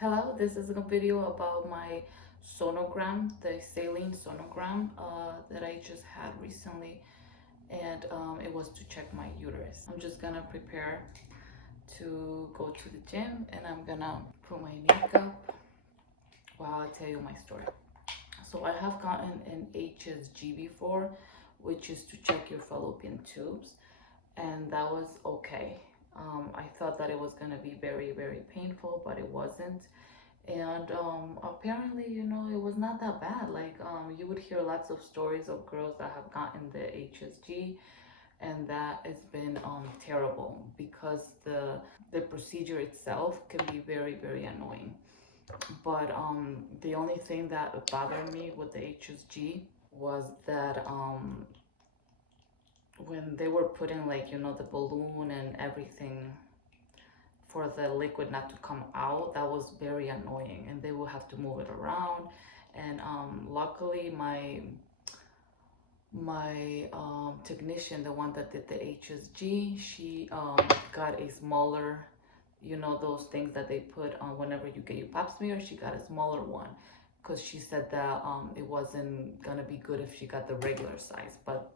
Hello, this is a video about my sonogram, the saline sonogram that I just had recently, and it was to check my uterus. I'm just gonna prepare to go to the gym, and I'm gonna put my makeup while I tell you my story. So I have gotten an HSG before, which is to check your fallopian tubes, and that was okay. I thought that it was gonna be very, very painful, but it wasn't. And apparently, it was not that bad. Like, you would hear lots of stories of girls that have gotten the HSG, and that has been terrible because the procedure itself can be very, very annoying. But the only thing that bothered me with the HSG was that when they were putting, like, the balloon and everything for the liquid not to come out, that was very annoying, and they will have to move it around. And luckily my technician, the one that did the HSG, she got a smaller, those things that they put on whenever you get your pap smear. She got a smaller one because she said that it wasn't gonna be good if she got the regular size. But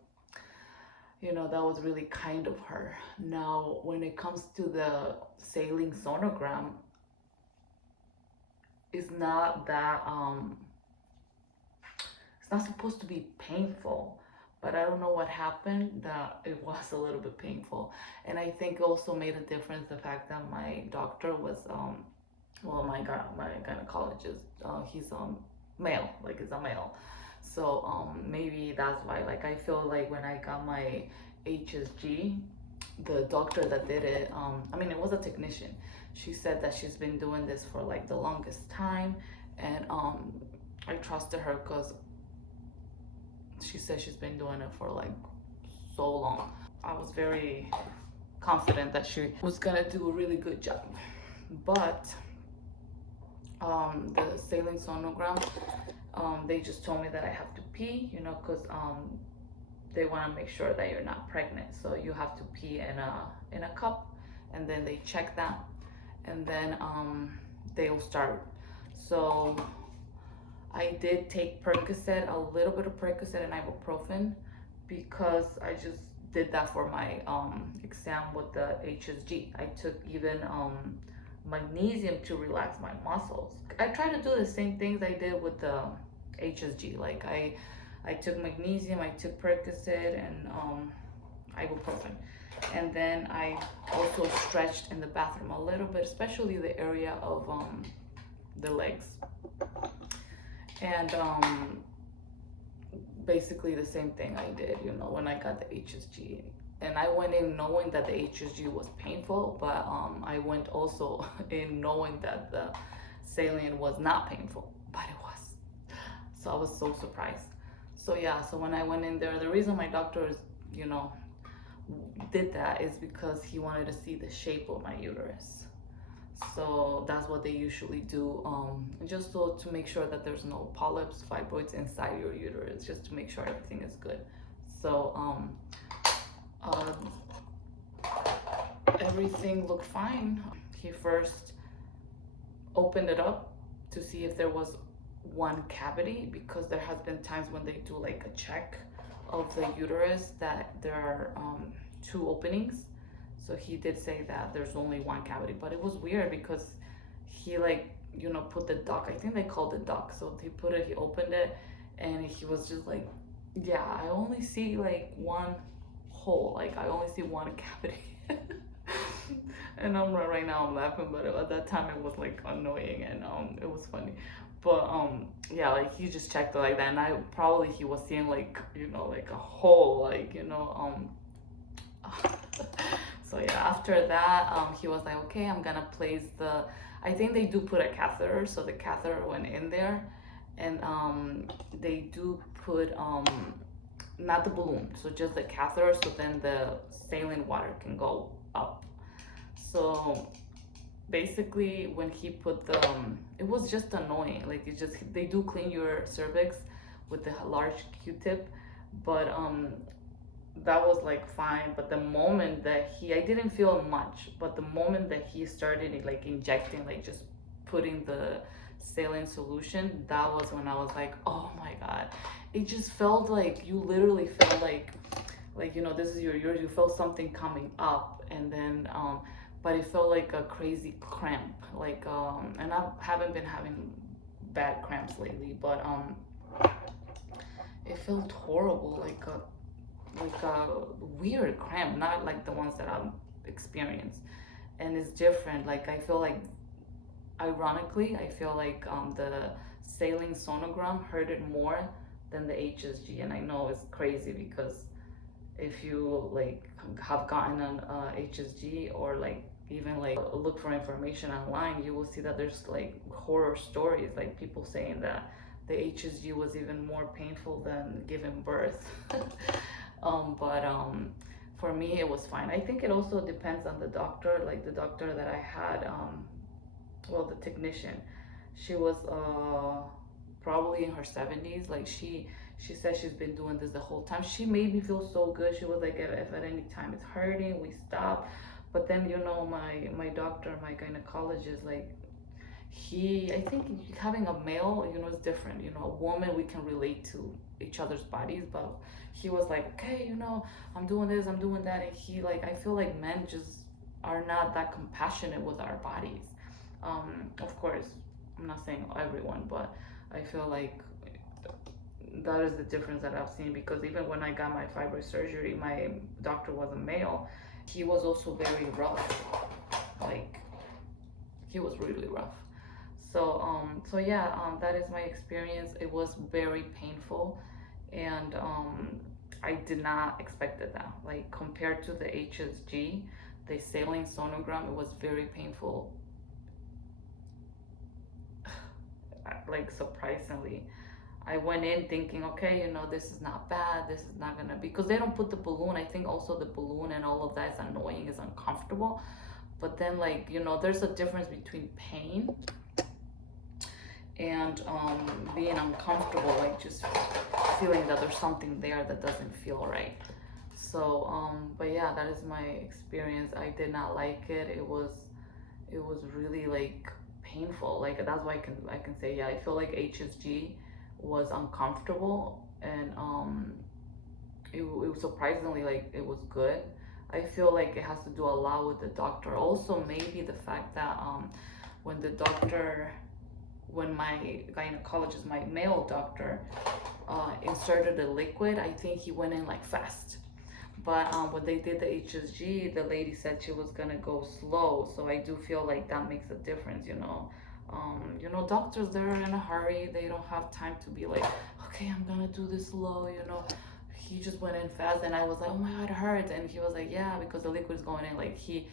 that was really kind of her. Now, when it comes to the saline sonogram, it's not that it's not supposed to be painful, but I don't know what happened that it was a little bit painful. And I think also made a difference the fact that my doctor was well, my gynecologist, he's male, like he's a male. So maybe that's why, like, I feel like when I got my HSG, the doctor that did it, I mean, it was a technician. She said that she's been doing this for like the longest time, and I trusted her because she said she's been doing it for like so long. I was very confident that she was gonna do a really good job. But the saline sonogram, they just told me that I have to pee, because they want to make sure that you're not pregnant. So you have to pee in a cup, and then they check that, and then they'll start. So I did take Percocet, a little bit of Percocet and ibuprofen, because I just did that for my exam with the HSG. I took even magnesium to relax my muscles. I try to do the same things I did with the HSG. Like, I took magnesium, I took Percocet, and ibuprofen. And then I also stretched in the bathroom a little bit, especially the area of the legs. And basically the same thing I did, when I got the HSG. And I went in knowing that the HSG was painful, but I went also in knowing that the saline was not painful, but it was. So I was so surprised. So yeah, so when I went in there, the reason my doctor is, did that is because he wanted to see the shape of my uterus. So that's what they usually do, just so to make sure that there's no polyps, fibroids inside your uterus, just to make sure everything is good. So uh, everything looked fine. He first opened it up to see if there was one cavity, because there has been times when they do like a check of the uterus that there are two openings. So he did say that there's only one cavity, but it was weird because he, like, put the duct. I think they called it duct. So he put it, he opened it, and he was just like, yeah, I only see like one hole. Like, I only see one cavity. And right now I'm laughing, but at that time it was like annoying, and it was funny. But yeah, like, he just checked it like that, and he was seeing, like, like a hole, like, so yeah, after that, he was like, okay, I'm gonna place I think they do put a catheter, so the catheter went in there, and they do put not the balloon, so just the catheter, so then the saline water can go up. So basically, when he put it was just annoying. Like, they do clean your cervix with the large Q-tip, but that was like fine. But the moment that I didn't feel much, but the moment that he started like injecting, like just putting the saline solution, that was when I was like, oh my god. It just felt like you literally felt like, you know, this is your yours, you felt something coming up, and then but it felt like a crazy cramp, like and I haven't been having bad cramps lately, but it felt horrible, like a weird cramp, not like the ones that I've experienced. And it's different. Like I feel like, ironically, I feel like the saline sonogram hurted more than the HSG, and I know it's crazy because if you like have gotten an HSG, or like even like look for information online, you will see that there's like horror stories, like people saying that the HSG was even more painful than giving birth. But for me it was fine. I think it also depends on the doctor. Like the doctor that I had, well, the technician, she was probably in her 70s. Like she said she's been doing this the whole time. She made me feel so good. She was like, if at any time it's hurting, we stop. But then, you know, my doctor, my gynecologist, like I think having a male, you know, is different. You know, a woman, we can relate to each other's bodies, but he was like, okay, you know, I'm doing this, I'm doing that. And he, like, I feel like men just are not that compassionate with our bodies. Of course, I'm not saying everyone, but I feel like that is the difference that I've seen, because even when I got my fibroid surgery, my doctor was a male. He was also very rough. Like, he was really rough. So yeah, that is my experience. It was very painful, and I did not expect that. Like compared to the HSG, the saline sonogram, it was very painful. Like surprisingly, I went in thinking, okay, you know, this is not bad. This is not gonna, because they don't put the balloon. I think also the balloon and all of that is annoying, is uncomfortable. But then, like, you know, there's a difference between pain and being uncomfortable, like just feeling that there's something there that doesn't feel right. So but yeah, that is my experience. I did not like it. It was really like painful. Like that's why I can say, yeah, I feel like HSG was uncomfortable, and it was surprisingly, like, it was good. I feel like it has to do a lot with the doctor. Also, maybe the fact that when the doctor, when my gynecologist, my male doctor, inserted the liquid, I think he went in like fast. But when they did the HSG, the lady said she was gonna go slow. So I do feel like that makes a difference, you know. You know, doctors, they're in a hurry. They don't have time to be like, okay, I'm gonna do this slow, you know. He just went in fast, and I was like, oh my god, it hurts. And he was like, yeah, because the liquid is going in. Like he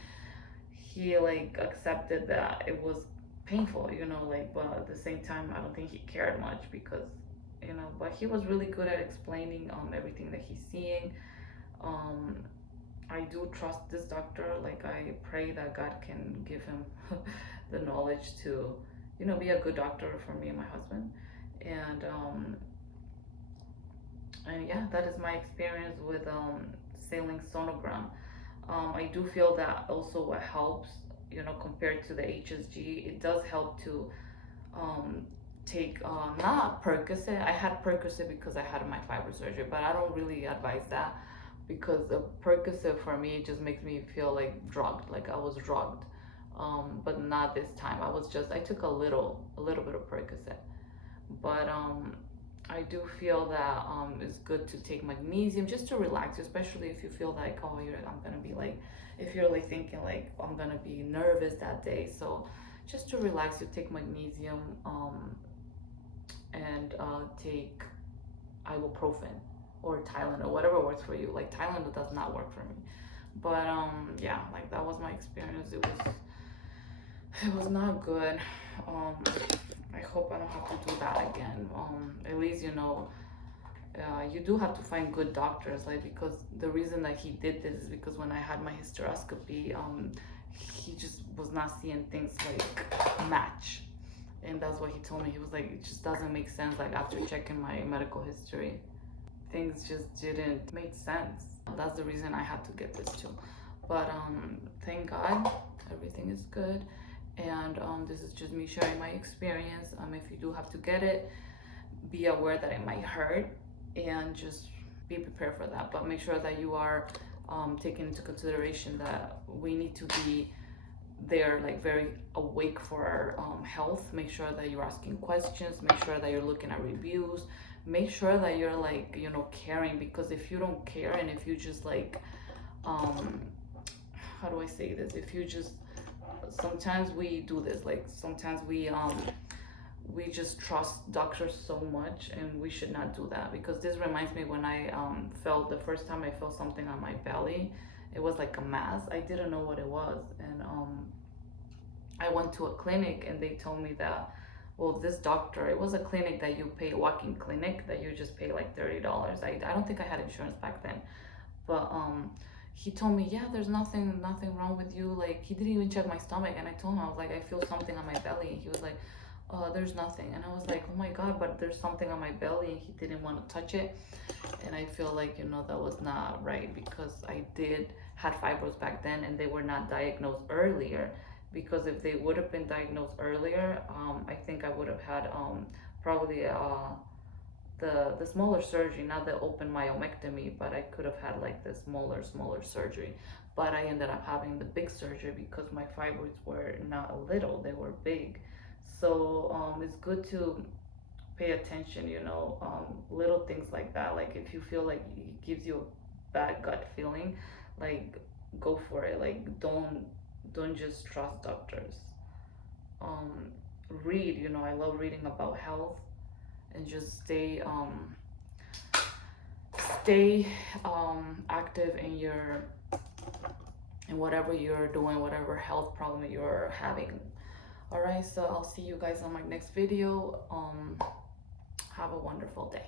like accepted that it was painful, you know, like, but at the same time, I don't think he cared much, because, you know, but he was really good at explaining everything that he's seeing. um I do trust this doctor. Like, I pray that God can give him the knowledge to, you know, be a good doctor for me and my husband. And and yeah, that is my experience with saline sonogram. I do feel that also what helps, you know, compared to the HSG, it does help to um, take not Percocet. I had Percocet because I had my fiber surgery, but I don't really advise that, because the Percocet for me just makes me feel like drugged, like I was drugged. But not this time. I took a little bit of Percocet, but I do feel that it's good to take magnesium just to relax you, especially if you feel like, oh, I'm gonna be like, if you're like thinking like, I'm gonna be nervous that day. So just to relax, you take magnesium, and take ibuprofen or Tylenol or whatever works for you. Like Tylenol does not work for me, but yeah, like that was my experience. It was not good. Um, I hope I don't have to do that again. At least, you know, you do have to find good doctors, like, because the reason that he did this is because when I had my hysteroscopy, he just was not seeing things like match, and that's what he told me. He was like, it just doesn't make sense. Like after checking my medical history, things just didn't make sense. That's the reason I had to get this too. But thank God, everything is good. And this is just me sharing my experience. If you do have to get it, be aware that it might hurt, and just be prepared for that. But make sure that you are taking into consideration that we need to be there, like very awake for our health. Make sure that you're asking questions, make sure that you're looking at reviews, make sure that you're like, you know, caring. Because if you don't care, and if you just like um how do I say this, if you just, sometimes we do this, like sometimes we just trust doctors so much, and we should not do that. Because this reminds me when I felt the first time I felt something on my belly. It was like a mass, I didn't know what it was. And I went to a clinic, and they told me that, well, this doctor, it was a clinic that you pay, walk-in clinic, that you just pay like $30. I don't think I had insurance back then. But he told me, yeah, there's nothing wrong with you. Like, he didn't even check my stomach. And I told him, I was like, I feel something on my belly. And he was like, there's nothing. And I was like, oh my God, but there's something on my belly. And he didn't want to touch it. And I feel like, you know, that was not right, because I did had fibroids back then, and they were not diagnosed earlier. Because if they would have been diagnosed earlier, I think I would have had probably the smaller surgery, not the open myomectomy, but I could have had like the smaller surgery. But I ended up having the big surgery because my fibroids were not little, they were big. So it's good to pay attention, you know, little things like that. Like if you feel like it gives you a bad gut feeling, like go for it. Like don't just trust doctors. um Read, you know, I love reading about health. And just stay active in your, in whatever you're doing, whatever health problem you're having. All right, so I'll see you guys on my next video. Have a wonderful day.